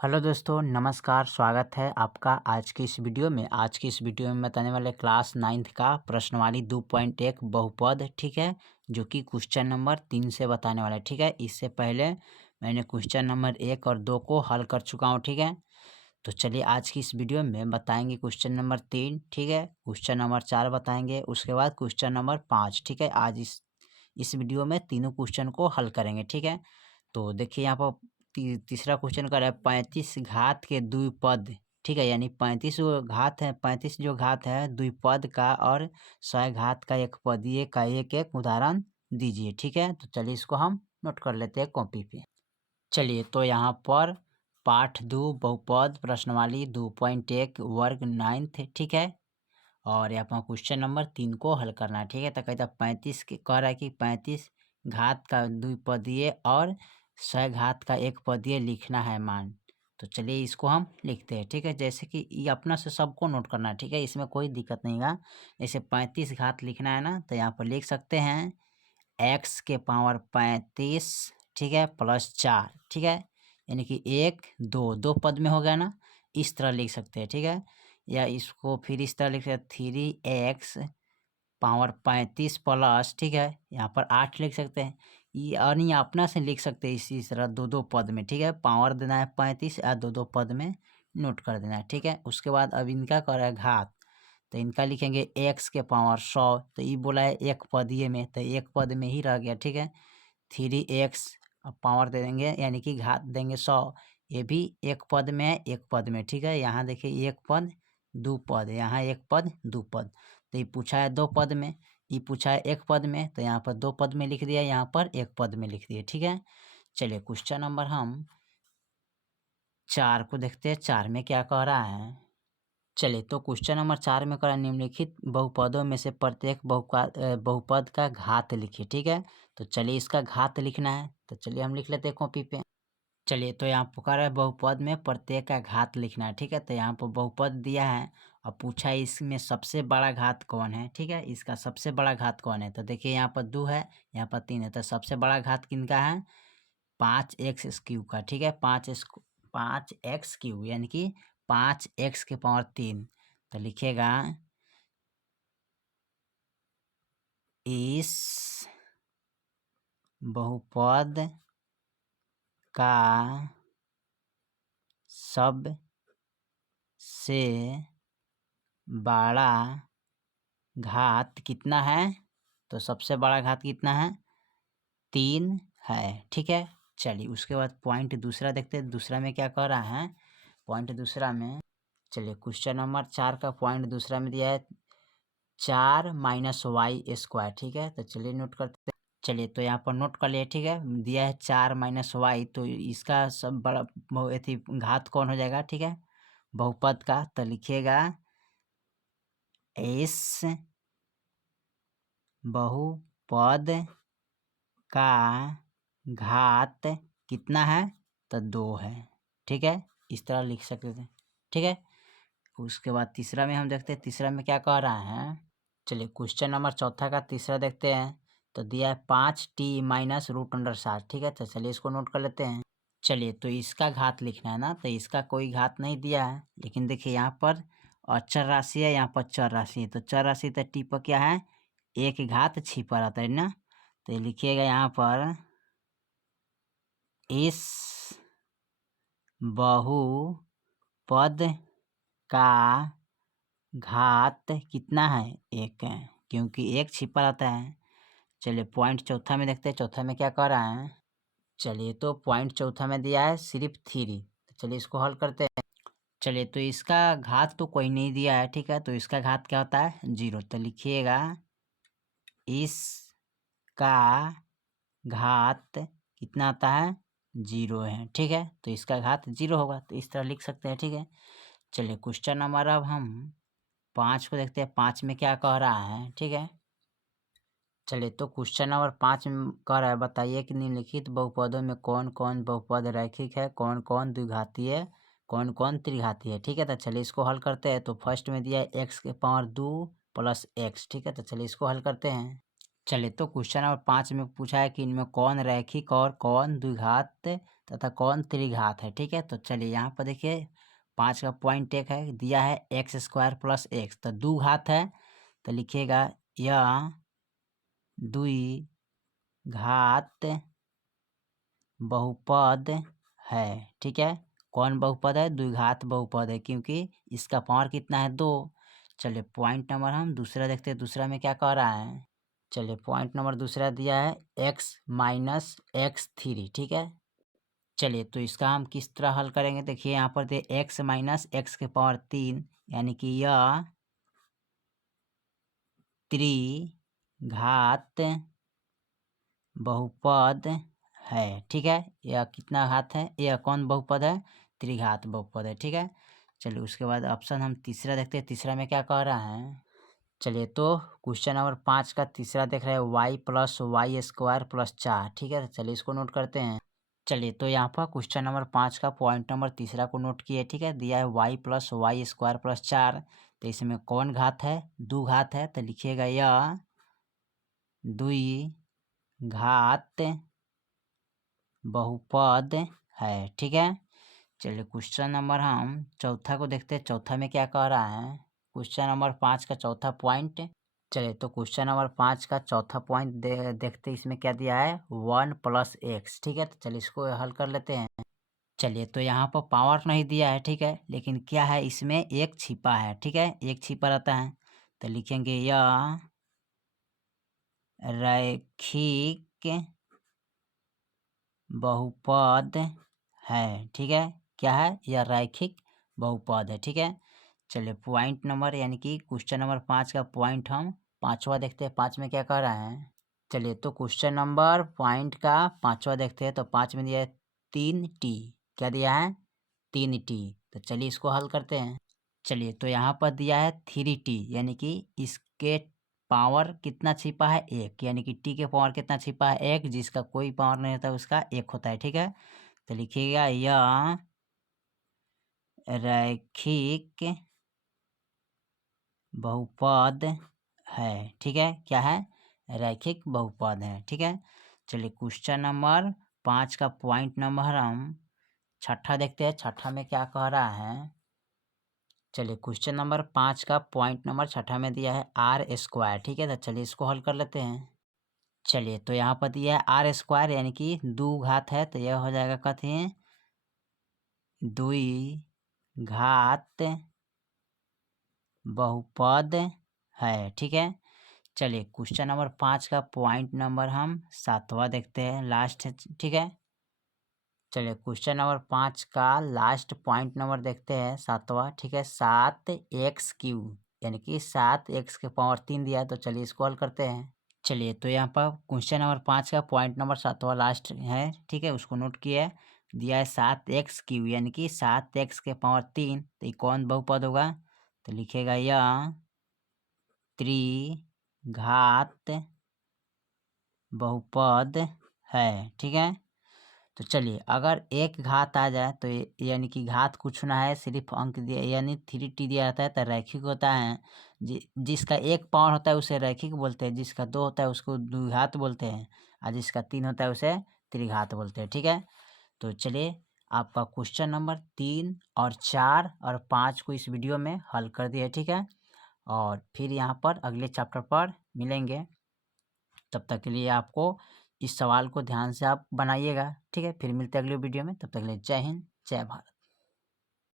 Hello दोस्तों, नमस्कार। स्वागत है आपका आज की इस वीडियो में। आज की इस वीडियो में बताने वाले क्लास 9th का प्रश्नवाली 2.1 बहुपद, ठीक है, जो कि क्वेश्चन नंबर 3 से बताने वाला है, ठीक है। इससे पहले मैंने क्वेश्चन नंबर 1 और 2 को हल कर चुका हूँ, ठीक है। तो चलिए आज की इस वीडियो में बताएंगे क्वेश्चन नंबर 3, ठीक है, क्वेश्चन नंबर 4 बताएंगे, उसके बाद क्वेश्चन नंबर 5, ठीक है। आज इस वीडियो में तीनों क्वेश्चन को हल करेंगे, ठीक है। तो देखिए यहाँ पर तीसरा क्वेश्चन कर रहा है 35 घात के द्विपद, ठीक है, यानी 35 जो घात है, 35 जो घात है द्विपद का और 100 घात का एक पदीय का एक एक उदाहरण दीजिए, ठीक है। तो चलिए इसको हम नोट कर लेते हैं कॉपी पे। चलिए तो यहाँ पर पाठ 2 बहुपद प्रश्नवाली 2.1 वर्ग 9th, ठीक है। और यहाँ पर क्वेश्चन नंबर 3 को हल करना है, ठीक है। तो कहता है 35 के कह रहा है कि 35 घात का द्विपदीय और 100 घात का एक पदीय लिखना है मान। तो चलिए इसको हम लिखते हैं, ठीक है। जैसे कि ये अपना से सबको नोट करना है, ठीक है, इसमें कोई दिक्कत नहीं है। जैसे 35 घात लिखना है ना, तो यहाँ पर लिख सकते हैं x के पावर 35, ठीक है, प्लस 4, ठीक है, यानी कि 1 2 दो पद में हो गया ना, इस तरह लिख सकते हैं, ठीक है। या इसको फिर इस तरह लिख सकते हैं 3x पावर 35 प्लस, ठीक है, यहाँ पर 8 लिख सकते हैं। ये यानी अपना से लिख सकते हैं इसी तरह दो दो पद में, ठीक है। पावर देना है 35 या दो दो पद में नोट कर देना है, ठीक है। उसके बाद अब इनका कर रहा है घात, तो इनका लिखेंगे x के पावर 100, तो ये बोला है एक पदीय में, तो एक पद में ही रह गया, ठीक है। 3x अब पावर दे देंगे यानी कि घात देंगे 100, ये भी एक पद में है, एक पद में, ठीक है। यहाँ देखिए एक पद दो पद, यहाँ एक पद दो पद, तो ये पूछा है दो पद में, ये पूछा है एक पद में, तो यहाँ पर दो पद में लिख दिया, यहाँ पर एक पद में लिख दिया, ठीक है। चलिए क्वेश्चन नंबर हम 4 को देखते हैं, 4 में क्या कह रहा है। चलिए तो क्वेश्चन नंबर 4 में करा निम्नलिखित बहुपदों में से प्रत्येक बहुपद का घात लिखिए, ठीक है। तो चलिए इसका घात लिखना है, तो चलिए हम लिख लेते हैं कॉपी पे। चलिए तो यहाँ पर कह है बहुपद में प्रत्येक का घात लिखना है, ठीक है। तो यहाँ पर बहुपद दिया है और पूछा है इसमें सबसे बड़ा घात कौन है, ठीक है, इसका सबसे बड़ा घात कौन है। तो देखिए यहाँ पर 2 है, यहाँ पर 3 है, तो सबसे बड़ा घात किनका है 5x³ का, ठीक है। 5x³ यानी कि 5x के पावर 3, तो लिखेगा इस बहुपद का सबसे बड़ा घात कितना है, तो सबसे बड़ा घात कितना है 3 है, ठीक है। चलिए उसके बाद पॉइंट दूसरा देखते हैं, दूसरा में क्या कह रहा है। पॉइंट दूसरा में चलिए क्वेश्चन नंबर 4 का पॉइंट दूसरा में दिया है 4 माइनस वाई स्क्वायर, ठीक है। तो चलिए नोट करते हैं। चलिए तो यहाँ पर नोट कर लिए, ठीक है, दिया है 4 माइनस वाई, तो इसका सब बड़ा घात कौन हो जाएगा, ठीक है, बहुपद का। तो लिखिएगा इस बहुपद का घात कितना है, तो 2 है, ठीक है, इस तरह लिख सकते थे, ठीक है। उसके बाद तीसरा में हम देखते हैं, तीसरा में क्या कह रहा है। चलिए क्वेश्चन नंबर चौथा का तीसरा देखते हैं, तो दिया है 5t माइनस √60, ठीक है। तो चलिए इसको नोट कर लेते हैं। चलिए तो इसका घात लिखना है ना, तो इसका कोई घात नहीं दिया है, लेकिन देखिए यहाँ पर अचर राशि है, यहाँ पर चर राशि है, तो चर राशि तो टी पर क्या है एक घात छिपा रहता है ना। तो लिखिएगा यहाँ पर इस बहुपद का घात कितना है 1 है, क्योंकि 1 छिपा रहता है। चलिए पॉइंट चौथा में देखते हैं, चौथा में क्या कह रहा है। चलिए तो पॉइंट चौथा में दिया है सिर्फ 3, तो चलिए इसको हल करते हैं। चलिए तो इसका घात तो कोई नहीं दिया है, ठीक है, तो इसका घात क्या होता है 0, तो लिखिएगा इसका घात कितना आता है 0 है, ठीक है। तो इसका घात 0 होगा, तो इस तरह लिख सकते हैं, ठीक है। चलिए क्वेश्चन नंबर अब हम 5 को देखते हैं, 5 में क्या कह रहा है, ठीक है। चलिए तो क्वेश्चन नंबर 5 में कह रहा है बताइए कि निम्नलिखित बहुपदों में कौन कौन बहुपद रैखिक है, कौन कौन द्विघातीय, कौन कौन त्रिघातीय है, ठीक है। तो चलिए इसको हल करते हैं। तो फर्स्ट में दिया है x के पावर 2 प्लस x, ठीक है। तो चलिए इसको हल करते हैं। चलिए तो क्वेश्चन नंबर 5 में पूछा है कि इनमें कौन रैखिक और कौन द्विघात तथा कौन त्रिघात है। ठीक है, तो चलिए यहाँ पर देखिए 5 का पॉइंट एक है, दिया है एक्स स्क्वायर प्लस एक्स, तो दो घात है तो लिखिएगा यह द्वि घात बहुपद है। ठीक है, कौन बहुपद है, द्विघात बहुपद है, क्योंकि इसका पावर कितना है 2। चलिए पॉइंट नंबर हम दूसरा देखते हैं, दूसरा में क्या कह रहा है। चलिए पॉइंट नंबर दूसरा दिया है x माइनस एक्स थ्री। ठीक है, चलिए तो इसका हम किस तरह हल करेंगे, देखिए यहाँ पर दे x माइनस एक्स के पावर 3, यानी कि यह त्रिघात बहुपद है। ठीक है, यह कितना घात है, यह कौन बहुपद है, त्रिघात बहुपद है। ठीक है, चलिए उसके बाद ऑप्शन हम तीसरा देखते हैं, तीसरा में क्या कह रहा है। चलिए तो क्वेश्चन नंबर 5 का तीसरा देख रहे हैं y plus y square plus 4। ठीक है, चलिए इसको नोट करते हैं। चलिए तो यहाँ पर क्वेश्चन नंबर 5 का पॉइंट नंबर तीसरा को नोट किए। ठीक है, दिया है y plus y square plus 4, तो इसमें कौन घात है, दो घात है, तो लिखिएगा यह द्वि घात बहुपद है। ठीक है, चलिए क्वेश्चन नंबर हम चौथा को देखते हैं, चौथा में क्या कह रहा है। क्वेश्चन नंबर 5 का चौथा पॉइंट, चलिए तो क्वेश्चन नंबर 5 का चौथा पॉइंट देखते हैं, इसमें क्या दिया है 1 प्लस एक्स। ठीक है, तो चलिए इसको हल कर लेते हैं। चलिए तो यहाँ पर पावर नहीं दिया है, ठीक है, लेकिन क्या है इसमें एक छिपा है। ठीक है, एक छिपा रहता है, तो लिखेंगे यह रैखिक बहुपद है। ठीक है, क्या है, यह रैखिक बहुपद है। ठीक है, चलिए पॉइंट नंबर यानी कि क्वेश्चन नंबर 5 का पॉइंट हम पांचवा देखते हैं, 5 में क्या कह रहा है। चलिए तो क्वेश्चन नंबर पॉइंट का पांचवा देखते हैं, तो 5 में दिया है 3t, क्या दिया है 3t, तो चलिए इसको हल करते हैं। चलिए तो यहाँ पर दिया है 3t, यानी कि इसके पावर कितना छिपा है 1, यानी कि t के पावर कितना छिपा है 1, जिसका कोई पावर नहीं होता उसका 1 होता है। ठीक है, तो लिखिएगा यह रैखिक बहुपद है। ठीक है, क्या है, रैखिक बहुपद है। ठीक है, चलिए क्वेश्चन नंबर 5 का पॉइंट नंबर हम छठा देखते हैं, छठा में क्या कह रहा है। चलिए क्वेश्चन नंबर 5 का पॉइंट नंबर छठा में दिया है आर स्क्वायर। ठीक है, तो चलिए इसको हल कर लेते हैं। चलिए तो यहाँ पर दिया है आर स्क्वायर, यानी कि दो घात है, तो यह हो जाएगा कहते हैं द्वि घात बहुपद है। ठीक है, चलिए क्वेश्चन नंबर 5 का पॉइंट नंबर हम सातवां देखते हैं, लास्ट है। ठीक है, चलिए क्वेश्चन नंबर 5 का लास्ट पॉइंट नंबर देखते हैं, सातवां। ठीक है, 7x³ यानी कि 7x के पावर 3 दिया है, तो चलिए इसको हल करते हैं। चलिए तो यहाँ पर क्वेश्चन नंबर 5 का पॉइंट नंबर सातवां लास्ट है। ठीक है, उसको नोट किया, दिया है 7x³ यानी कि 7x के पावर 3, तो ये कौन बहुपद होगा, तो लिखेगा यह त्रिघात बहुपद है। ठीक है, तो चलिए अगर एक घात आ जाए तो यानी कि घात कुछ ना है, सिर्फ अंक दिया यानी 3t दिया रहता है, तो रैखिक होता है। जिसका एक पावर होता है उसे रैखिक बोलते हैं, जिसका 2 होता है उसको द्विघात बोलते हैं, और जिसका 3 होता है उसे त्रिघात बोलते हैं। ठीक है, तो चलिए आपका क्वेश्चन नंबर 3 और 4 और 5 को इस वीडियो में हल कर दिया। ठीक है, और फिर यहाँ पर अगले चैप्टर पर मिलेंगे, तब तक के लिए आपको इस सवाल को ध्यान से आप बनाइएगा। ठीक है, फिर मिलते हैं अगले वीडियो में, तब तक के लिए जय हिंद जय भारत।